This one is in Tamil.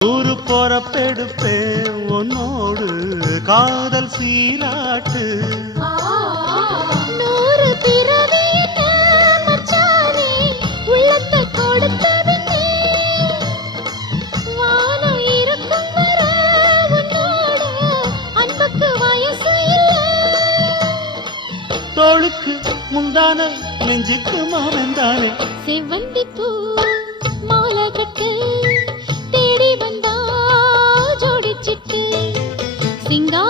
ஊரு பொறப்பெடுப்பேன் உன்னோடு காதல் சீராட்டு. நூறு பிறவி மச்சானே உள்ளத்தை கொடுத்தவனே வானம் இருக்கும் வர உன்னோட அன்புக்கு வயசு இல்லை. தோளுக்கு முந்தான நெஞ்சுக்கு மாமந்தானே செவ்வந்தி பூ மாலை கட்டு தேடி வந்தா ஜோடிச்சிட்டு சிங்கா